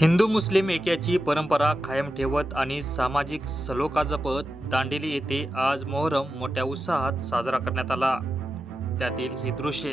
हिंदू मुस्लिम ऐक्याची परंपरा कायम ठेवत आणि सामाजिक सलोखा जपत दांडेली येथे आज मोहरम मोठ्या उत्साहात साजरा करण्यात आला. त्यातील ही दृश्ये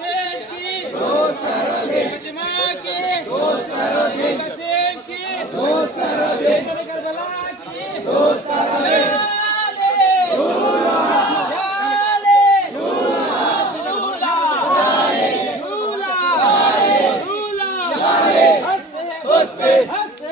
Fatma